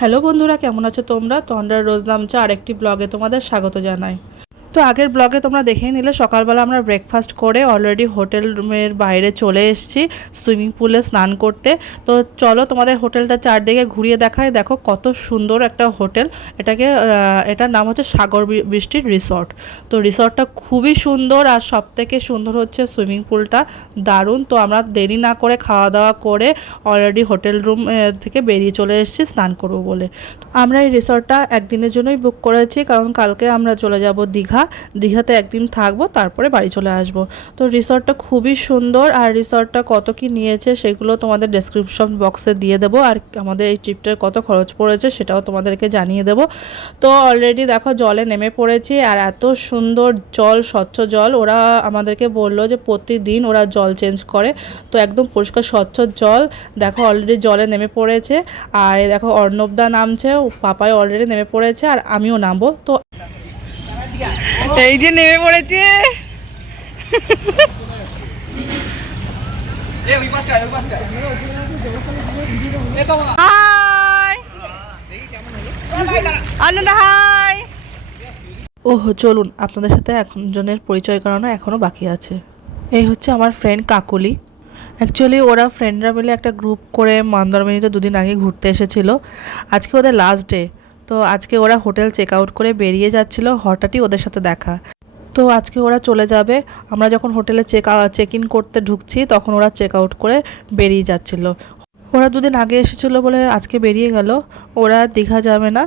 Hello বন্ধুরা, কেমন আছো তোমরা? তন্দ্রার রোজ নামছে আরেকটি ব্লগে তোমাদের স্বাগত জানাই। তো আগের ব্লগে তোমরা দেখেই নিলে সকালবেলা আমরা ব্রেকফাস্ট করে অলরেডি হোটেল রুমের বাইরে চলে এসেছি সুইমিং পুলে স্নান করতে। তো চলো তোমাদের হোটেলটা চারদিকে ঘুরিয়ে দেখায়। দেখো কত সুন্দর একটা হোটেল। এটার নাম হচ্ছে সাগর বৃষ্টির রিসর্ট। তো রিসর্টটা খুবই সুন্দর, আর সবথেকে সুন্দর হচ্ছে সুইমিং পুলটা, দারুণ। তো আমরা দেরি না করে খাওয়া দাওয়া করে অলরেডি হোটেল রুম থেকে বেরিয়ে চলে এসেছি স্নান করবো বলে। আমরা এই রিসর্টটা একদিনের জন্যই বুক করেছি, কারণ কালকে আমরা চলে যাব দীঘাতে একদিন থাকবো, তারপরে বাড়ি চলে আসব। তো রিসর্টটা খুবই সুন্দর, আর রিসর্টটা কত কি নিয়েছে সেগুলো তোমাদের ডেসক্রিপশন বক্সে দিয়ে দেবো, আর আমাদের এই ট্রিপটার কত খরচ পড়েছে সেটাও তোমাদেরকে জানিয়ে দেবো। তো অলরেডি দেখো জলে নেমে পড়েছি, আর এত সুন্দর জল, স্বচ্ছ জল। ওরা আমাদেরকে বললো যে প্রতিদিন ওরা জল চেঞ্জ করে, তো একদম পরিষ্কার স্বচ্ছ জল। দেখো অলরেডি জলে নেমে পড়েছে, আর দেখো অর্ণবদা নামছে, পাপাই অলরেডি নেমে পড়েছে, আর আমিও নামবো। তো এই যে নেমে পড়েছে। ওহ, চলুন আপনাদের সাথে একজনের পরিচয় করানো এখনও বাকি আছে। এই হচ্ছে আমার ফ্রেন্ড কাকলি। অ্যাকচুয়ালি ওরা ফ্রেন্ডরা মিলে একটা গ্রুপ করে মন্দারমণিতে দুদিন আগে ঘুরতে এসেছিলো। আজকে ওদের লাস্ট ডে। তো আজকে ওরা হোটেল চেক আউট করে বেরিয়ে যাচ্ছিলো, হঠাৎই ওদের সাথে দেখা। তো আজকে ওরা চলে যাবে। আমরা যখন হোটেলে চেক ইন করতে ঢুকছি তখন ওরা চেক আউট করে বেরিয়ে যাচ্ছিলো। ওরা দুদিন আগে এসেছিলো বলে আজকে বেরিয়ে গেল। ওরা দীঘা যাবে না,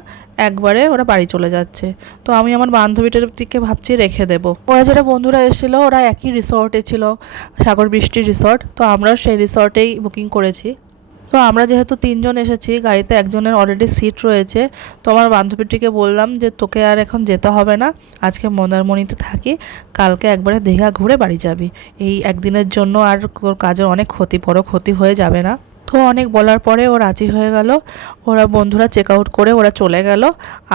একবারে ওরা বাড়ি চলে যাচ্ছে। তো আমি আমার বান্ধবীটার দিকে ভাবছি রেখে দেবো। ওরা যেটা বন্ধুরা এসেছিলো ওরা একই রিসর্টে ছিল, সাগর বৃষ্টির রিসর্ট। তো আমরাও সেই রিসর্টেই বুকিং করেছি। তো আমরা যেহেতু তিনজন এসেছি, গাড়িতে একজনের অলরেডি সিট রয়েছে। তো আমার বান্ধবীটিকে বললাম যে তোকে আর এখন যেতে হবে না, আজকে মন্দারমণিতে থাকি, কালকে একবারে দীঘা ঘুরে বাড়ি যাবি। এই একদিনের জন্য আর তোর কাজের অনেক বড় ক্ষতি হয়ে যাবে না। তো অনেক বলার পরে ও রাজি হয়ে গেল। ওরা বন্ধুরা চেক আউট করে ওরা চলে গেল,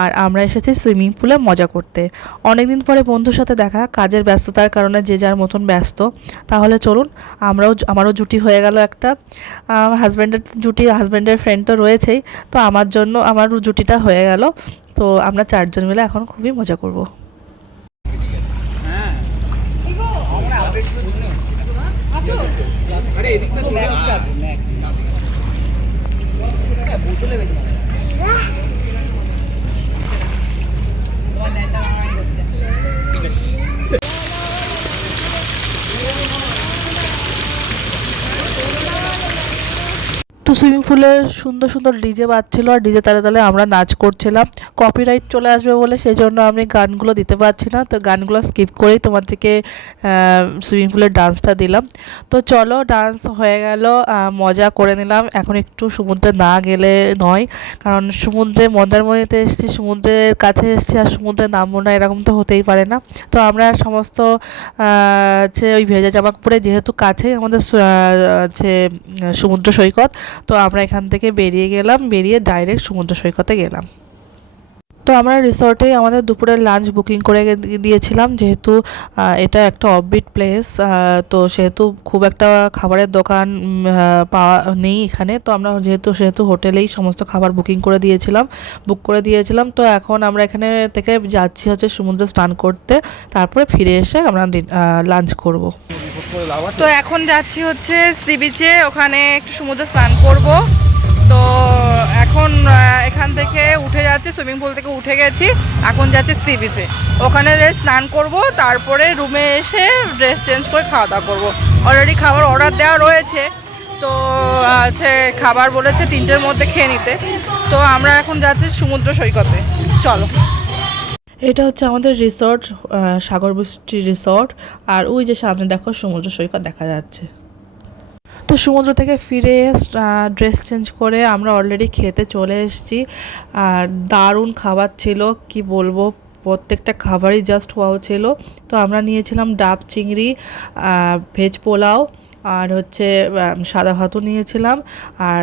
আর আমরা এসেছি সুইমিং পুলে মজা করতে। অনেক দিন পরে বন্ধুর সাথে দেখা, কাজের ব্যস্ততার কারণে যে যার মতন ব্যস্ত। তাহলে চলুন, আমারও জুটি হয়ে গেল একটা। আমার হাজব্যান্ডের জুটি, হাজব্যান্ডের ফ্রেন্ড তো রয়েছেই, তো আমারও জুটিটা হয়ে গেল। তো আমরা চারজন মিলে এখন খুবই মজা করব। তো সুইমিং পুলে সুন্দর সুন্দর ডিজে বাজছিলো, আর ডিজে তালে তালে আমরা নাচ করছিলাম। কপিরাইট চলে আসবে বলে সেই জন্য আমি গানগুলো দিতে পারছি না, তো গানগুলো স্কিপ করেই তোমাদেরকে সুইমিং পুলের ডান্সটা দিলাম। তো চলো, ডান্স হয়ে গেল, মজা করে নিলাম। এখন একটু সমুদ্রে না গেলে নয়, কারণ সমুদ্রে মন্দারমণিতে এসেছি, সমুদ্রের কাছে এসেছি, আর সমুদ্রে নামবো না এরকম তো হতেই পারে না। তো আমরা সমস্ত হচ্ছে ওই ভেজা জামা পরে, যেহেতু কাছেই আমাদের হচ্ছে সমুদ্র সৈকত, তো আমরা এখান থেকে বেরিয়ে গেলাম, বেরিয়ে ডাইরেক্ট সমুদ্র সৈকতে গেলাম। তো আমরা রিসর্টেই আমাদের দুপুরের লাঞ্চ বুকিং করে দিয়েছিলাম, যেহেতু এটা একটা অফবিট প্লেস। তো সেহেতু খুব একটা খাবারের দোকান পাওয়া নেই এখানে। তো আমরা সেহেতু হোটেলেই সমস্ত খাবার বুক করে দিয়েছিলাম। তো এখন আমরা এখানে থেকে যাচ্ছি হচ্ছে সমুদ্রে স্নান করতে, তারপরে ফিরে এসে আমরা লাঞ্চ করব। তো এখন যাচ্ছি হচ্ছে সি বিচে, ওখানে একটু সমুদ্রে স্নান করব। তো এখন এখান থেকে উঠে যাচ্ছি, সুইমিং পুল থেকে উঠে গেছি, এখন যাচ্ছি সি বিচে, ওখানে স্নান করব, তারপরে রুমে এসে ড্রেস চেঞ্জ করে খাওয়া দাওয়া করবো। অলরেডি খাবার অর্ডার দেওয়া রয়েছে, তো আছে খাবার বলেছে 3টের মধ্যে খেয়ে নিতে। তো আমরা এখন যাচ্ছি সমুদ্র সৈকতে, চলো। এটা হচ্ছে আমাদের রিসর্ট, সাগর বৃষ্টি রিসর্ট, আর ওই যে সামনে দেখো সমুদ্র সৈকত দেখা যাচ্ছে। তো সমুদ্র থেকে ফিরে ড্রেস চেঞ্জ করে আমরা অলরেডি খেতে চলে এসেছি, আর দারুণ খাবার ছিল, কি বলবো, প্রত্যেকটা খাবারই জাস্ট ওয়াও ছিল। তো আমরা নিয়েছিলাম ডাব চিংড়ি, ভেজ পোলাও, আর হচ্ছে সাদা ভাতও নিয়েছিলাম, আর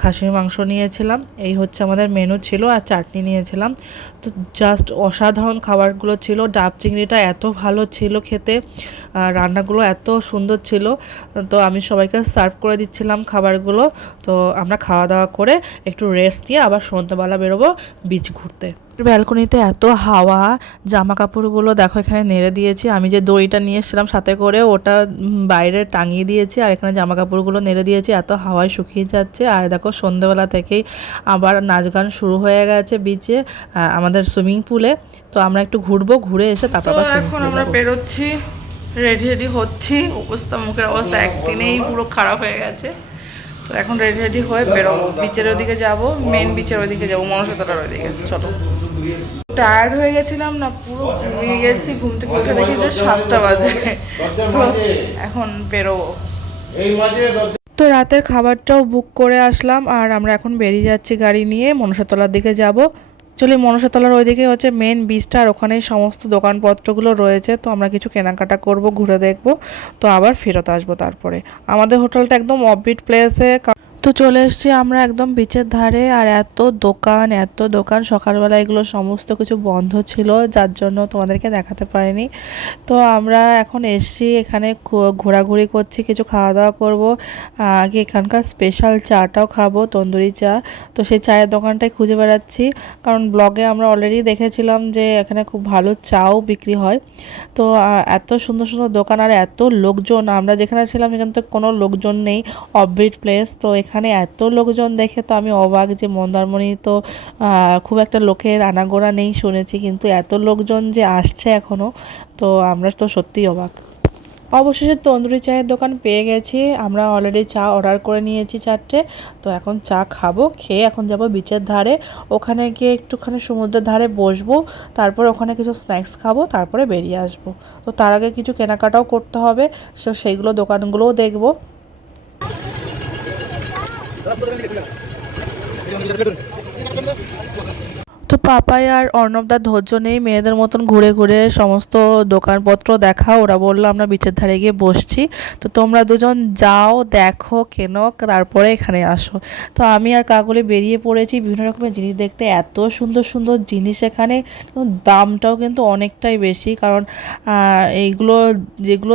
খাসির মাংস নিয়েছিলাম। এই হচ্ছে আমাদের মেনু ছিল, আর চাটনি নিয়েছিলাম। তো জাস্ট অসাধারণ খাবারগুলো ছিল। ডাব চিংড়িটা এত ভালো ছিল খেতে, রান্নাগুলো এত সুন্দর ছিল। তো আমি সবাইকে সার্ভ করে দিচ্ছিলাম খাবারগুলো। তো আমরা খাওয়া দাওয়া করে একটু রেস্ট নিয়ে আবার সন্ধ্যাবেলা বেরোবো বিচ ঘুরতে। ব্যালকনিতে এত হাওয়া, জামা কাপড়গুলো দেখো এখানে নেড়ে দিয়েছি। আমি যে দড়িটা নিয়ে এসেছিলাম সাথে করে, ওটা বাইরে টাঙিয়ে দিয়েছি, আর এখানে জামা কাপড়গুলো নেড়ে দিয়েছি। এত হাওয়ায় শুকিয়ে যাচ্ছে। আর দেখো সন্ধ্যেবেলা থেকেই আবার নাচ গান শুরু হয়ে গেছে বিচে, আমাদের সুইমিং পুলে। তো আমরা একটু ঘুরবো, ঘুরে এসে তারপর এখন আমরা বেরোচ্ছি, রেডি হচ্ছি। অবস্থা, মুখের অবস্থা একদিনেই পুরো খারাপ হয়ে গেছে। তো এখন রেডি হয়ে বেরোবো, বিচের ওদিকে যাব, মেন বিচের ওদিকে যাবো, মনসাতলার ওদিকে। চলো। টায়ার্ড হয়ে গেছিলাম না, পুরো ঘুমিয়ে গেছি। ঘুম থেকে উঠে দেখি যে 7টা বাজে। তো এখন বেরোবো। তো রাতের খাবারটাও বুক করে আসলাম, আর আমরা এখন বেরিয়ে যাচ্ছি গাড়ি নিয়ে মনসাতলার দিকে যাব। চলি, মনসাতলার ওইদিকে হচ্ছে মেন বিচটা, আর ওখানেই সমস্ত দোকানপত্রগুলো রয়েছে। তো আমরা কিছু কেনাকাটা করব, ঘুরে দেখব, তো আবার ফেরত আসবো। তারপরে আমাদের হোটেলটা একদম অফবিট প্লেসে। তো চলে এসেছি আমরা একদম বিচের ধারে, আর এত দোকান এত দোকান। সকালবেলা এগুলো সমস্ত কিছু বন্ধ ছিল, যার জন্য তোমাদেরকে দেখাতে পারিনি। তো আমরা এখন এসছি এখানে, ঘোরাঘুরি করছি, কিছু খাওয়া দাওয়া করবো। আগে এখানকার স্পেশাল চাটাও খাবো, তন্দুরি চা। তো সেই চায়ের দোকানটাই খুঁজে বেড়াচ্ছি, কারণ ব্লগে আমরা অলরেডি দেখেছিলাম যে এখানে খুব ভালো চাও বিক্রি হয়। তো এত সুন্দর সুন্দর দোকান আর এত লোকজন। আমরা যেখানে ছিলাম সেখানে তো কোনো লোকজন নেই, অফবিট প্লেস। তো এখানে এত লোকজন দেখে তো আমি অবাক, যে মন্দারমণি তো খুব একটা লোকের আনাগোনা নেই শুনেছি, কিন্তু এত লোকজন যে আসছে এখনও, তো আমরা তো সত্যিই অবাক। অবশেষে তন্দুরি চায়ের দোকান পেয়ে গেছি। আমরা অলরেডি চা অর্ডার করে নিয়েছি 4টে। তো এখন চা খাবো, খেয়ে এখন যাব বিচের ধারে। ওখানে গিয়ে একটুখানি সমুদ্রের ধারে বসবো, তারপর ওখানে কিছু স্ন্যাক্স খাবো, তারপরে বেরিয়ে আসবো। তো তার আগে কিছু কেনাকাটাও করতে হবে, সেইগুলো দোকানগুলোও দেখবো। তো পাপাই আর অর্ণবদার ধৈর্য নেই, মেয়েদের মতন ঘুরে ঘুরে সমস্ত দোকানপত্র দেখা। ওরা বললো আমরা বিচের ধারে গিয়ে বসছি, তো তোমরা দুজন যাও, দেখো, কেনো, তারপরে এখানে আসো। তো আমি আর কাকলি বেরিয়ে পড়েছি বিভিন্ন রকমের জিনিস দেখতে। এত সুন্দর সুন্দর জিনিস এখানে, দামটাও কিন্তু অনেকটাই বেশি, কারণ এইগুলো যেগুলো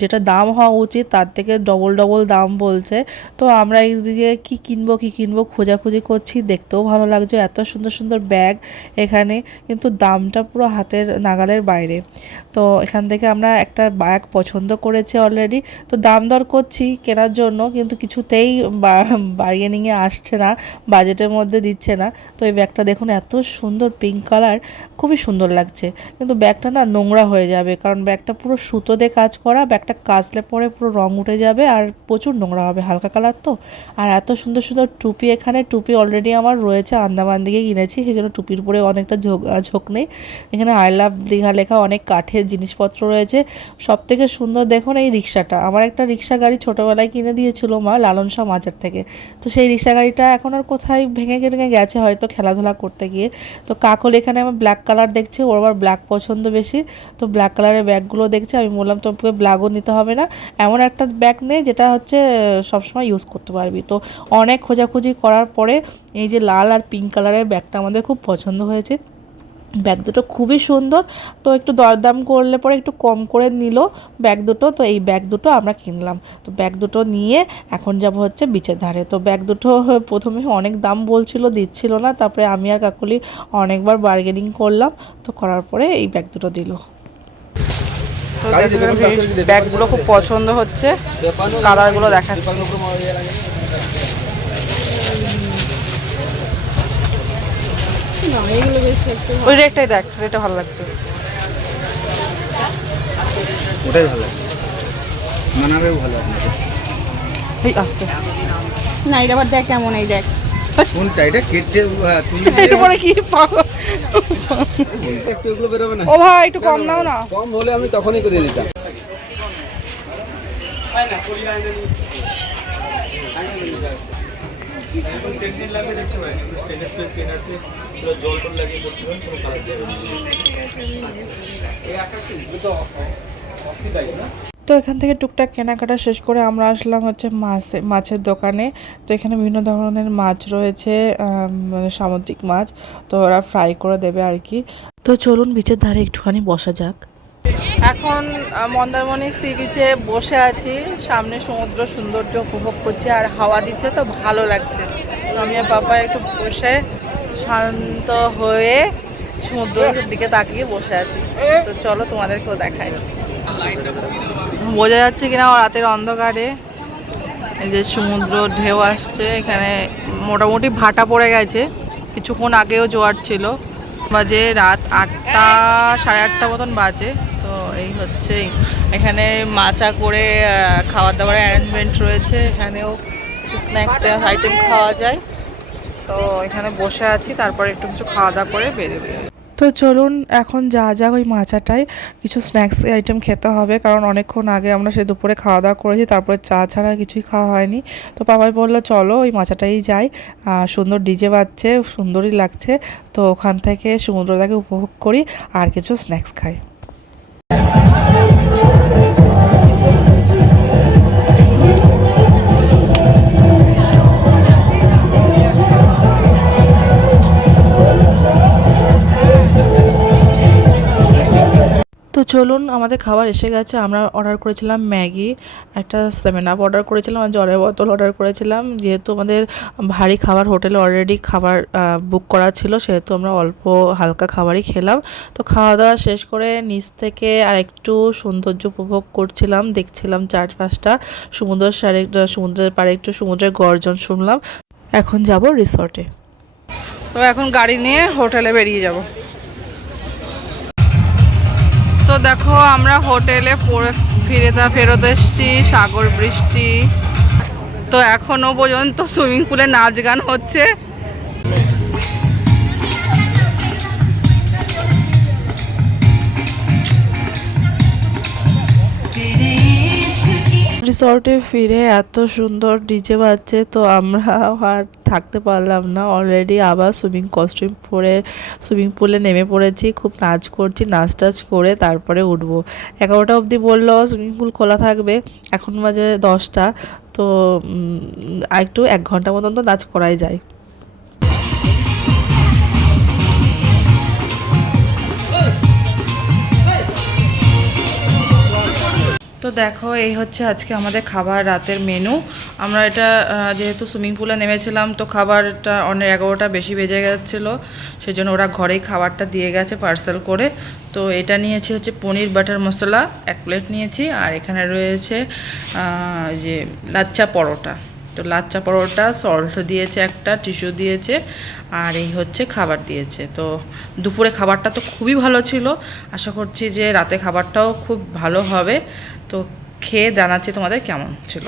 যেটা দাম হওয়া উচিত তার থেকে ডবল ডবল দাম বলছে। তো আমরা এইদিকে কী কিনবো খোঁজাখুঁজি করছি। দেখতেও ভালো লাগছে, এত সুন্দর সুন্দর ব্যাগ এখানে, কিন্তু দামটা পুরো হাতের নাগালের বাইরে। তো এখান থেকে আমরা একটা ব্যাগ পছন্দ করেছি অলরেডি। তো দাম দর করছি কেনার জন্য, কিন্তু কিছুতেই বার্গেনিংয়ে আসছে না, বাজেটের মধ্যে দিচ্ছে না। তো এই ব্যাগটা দেখুন, এত সুন্দর পিঙ্ক কালার, খুবই সুন্দর লাগছে। কিন্তু ব্যাগটা না নোংরা হয়ে যাবে, কারণ ব্যাগটা পুরো সুতো দিয়ে কাজ করা। ব্যাগটা কাচলে পরে পুরো রং উঠে যাবে, আর প্রচুর নোংরা হবে, হালকা কালার তো। আর এত সুন্দর সুন্দর টুপি এখানে। টুপি অলরেডি আমার রয়েছে, আন্দামান দিকে কিনেছি, সেই জন্য টুপির উপরে অনেকটা ঝোঁক নেই। এখানে আই লাভ দীঘা লেখা অনেক কাঠের জিনিসপত্র রয়েছে। সব থেকে সুন্দর দেখুন এই রিক্সাটা। আমার একটা রিক্সা গাড়ি ছোটোবেলায় কিনে দিয়েছিল মা লালন শাহ মাজার থেকে। তো সেই রিক্সা গাড়িটা এখন আর কোথায় ভেঙে গেছে হয়তো খেলাধুলা করতে গিয়ে। তো কাকল এখানে আমার ব্ল্যাক কালার দেখছে, ওর আবার ব্ল্যাক পছন্দ বেশি। তো ব্ল্যাক কালারের ব্যাগগুলো দেখছে। আমি বললাম তোকে ব্ল্যাকও নিতে হবে না, এমন একটা ব্যাগ নেই যেটা হচ্ছে সবসময় ইউজ করতে পারবি। তো অনেক খোঁজাখুঁজি করার পরে এই যে লাল আর পিঙ্ক কালারের ব্যাগটা আমাদের খুব পছন্দ হয়েছে। ব্যাগ দুটো খুবই সুন্দর। তো একটু দরদাম করলে পরে একটু কম করে নিল ব্যাগ দুটো। তো এই ব্যাগ দুটো আমরা কিনলাম। তো ব্যাগ দুটো নিয়ে এখন যাব হচ্ছে বিচের ধারে। তো ব্যাগ দুটো প্রথমে অনেক দাম বলছিল, দিচ্ছিল না। তারপরে আমি আর কাকলি অনেকবার বার্গেনিং করলাম, তো করার পরে এই ব্যাগ দুটো দিল। ব্যাগগুলো খুব পছন্দ হচ্ছে, কালারগুলো দেখাচ্ছি। ওই রেটটাই দেখ, রেটটা ভালো লাগছে, ওটাই ভালো মানাবেও ভালো আপনাকে। এই আসতে না, এটা আবার দেখ কেমন, এই দেখ কোনটা এটা কেটে তুমি পরে কি পাবো একটু এগুলো বেরোবে না। ও ভাই একটু কম নাও না। কম হলে আমি তখনই করে দিতাম। তো এখান থেকে টুকটাক কেনাকাটা শেষ করে আমরা আসলাম হচ্ছে মাছের দোকানে। তো এখানে বিভিন্ন ধরনের মাছ রয়েছে, মানে সামুদ্রিক মাছ। তো ওরা ফ্রাই করে দেবে আর কি। তো চলুন বিচের ধারে একটুখানি বসা যাক। এখন মন্দারমণি সি বিচে বসে আছি, সামনে সমুদ্র সৌন্দর্য উপভোগ করছি আর হাওয়া দিচ্ছে, তো ভালো লাগছে। আমি আর বাবা একটু বসে শান্ত হয়ে সমুদ্রের দিকে তাকিয়ে বসে আছি। তো চলো তোমাদেরকেও দেখাই। বোঝা যাচ্ছে কিনা রাতের অন্ধকারে, এই যে সমুদ্র ঢেউ আসছে। এখানে মোটামুটি ভাটা পড়ে গেছে, কিছুক্ষণ আগেও জোয়ার ছিল। বাজে রাত 8টা, 8:30 মতন বাজে। তো এই হচ্ছে এখানে মাচা করে খাবার দাবার অ্যারেঞ্জমেন্ট রয়েছে। এখানেও কিছু স্ন্যাক্স আইটেম খাওয়া যায়। তো এখানে বসে আছি, তারপরে একটু কিছু খাওয়া দাওয়া করে বেরোবে। তো চলুন এখন যা যা ওই মাচাটায় কিছু স্ন্যাক্স আইটেম খেতে হবে, কারণ অনেকক্ষণ আগে আমরা সে দুপুরে খাওয়া দাওয়া করেছি, তারপরে চা ছাড়া কিছুই খাওয়া হয়নি। তো বাবাই বললো চলো ওই মাচাটাই যাই, সুন্দর ডিজে বাজছে, সুন্দরই লাগছে। তো ওখান থেকে সমুদ্রটাকে উপভোগ করি আর কিছু স্ন্যাক্স খাই। তো চলুন আমাদের খাবার এসে গেছে। আমরা অর্ডার করেছিলাম ম্যাগি, একটা 7 আপ অর্ডার করেছিলাম আর জলের বোতল অর্ডার করেছিলাম। যেহেতু আমাদের ভারী খাবার হোটেলে অলরেডি খাবার বুক করা ছিল, সেহেতু আমরা অল্প হালকা খাবারই খেলাম। তো খাওয়া দাওয়া শেষ করে নিচ থেকে আর একটু সৌন্দর্য উপভোগ করছিলাম, দেখছিলাম চারপাশটা, সমুদ্রের পাড়ে একটু সমুদ্রের গর্জন শুনলাম। এখন যাব রিসর্টে। তো এখন গাড়ি নিয়ে হোটেলে বেরিয়ে যাব। তো দেখো আমরা হোটেলে ফেরত এসেছি, সাগর বৃষ্টি। তো এখনো পর্যন্ত সুইমিং পুলে নাচ গান হচ্ছে। রিসর্টে ফিরে এত সুন্দর ডিজে বাজছে, তো আমরা আর থাকতে পারলাম না। অলরেডি আবার সুইমিং কস্টিউম পরে সুইমিং পুলে নেমে পড়েছি, খুব নাচ করছি। নাচ টাচ করে তারপরে উঠবো। 11টা অবধি বললো সুইমিং পুল খোলা থাকবে, এখন বাজে 10টা। তো একটু 1 ঘন্টা মতন তো নাচ করাই যায়। তো দেখো এই হচ্ছে আজকে আমাদের খাবার রাতের মেনু। আমরা এটা যেহেতু সুইমিং পুলে নেমেছিলাম, তো খাবারটা অনেক 11টা বেশি বেজে গেছিলো, সেজন্য ওরা ঘরেই খাবারটা দিয়ে গেছে পার্সেল করে। তো এটা নিয়েছি হচ্ছে পনির বাটার মশলা 1 প্লেট নিয়েছি, আর এখানে রয়েছে যে লাচ্চা পরোটা। তো লাচ্চা পরোটা, সল্ট দিয়েছে, একটা টিস্যু দিয়েছে, আর এই হচ্ছে খাবার দিয়েছে। তো দুপুরে খাবারটা তো খুবই ভালো ছিল, আশা করছি যে রাতে খাবারটাও খুব ভালো হবে। তো খেয়ে জানাচ্ছি তোমাদের কেমন ছিল।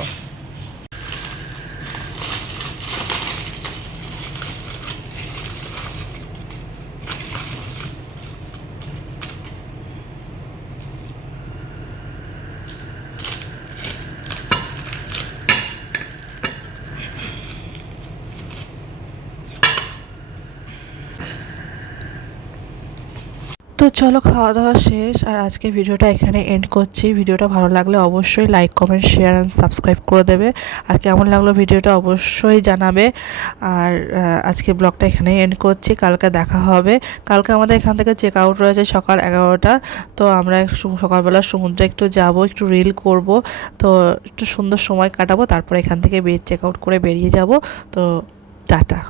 তো চলো খাওয়া দাওয়া শেষ, আর আজকে ভিডিওটা এখানে এন্ড করছি। ভিডিওটা ভালো লাগলে অবশ্যই like, comment, share and subscribe করে দেবে। আর কেমন লাগলো ভিডিওটা অবশ্যই জানাবে। আর আজকে ব্লগটা এখানেই এন্ড করছি, কালকে দেখা হবে। কালকে আমাদের এখান থেকে চেক আউট রয়েছে সকাল 11টা। তো আমরা সকালবেলা সমুদ্রে একটু যাব, একটু রিল করব, তো একটু সুন্দর সময় কাটাবো, তারপরে এখান থেকে চেক আউট করে বেরিয়ে যাব। তো টাটা।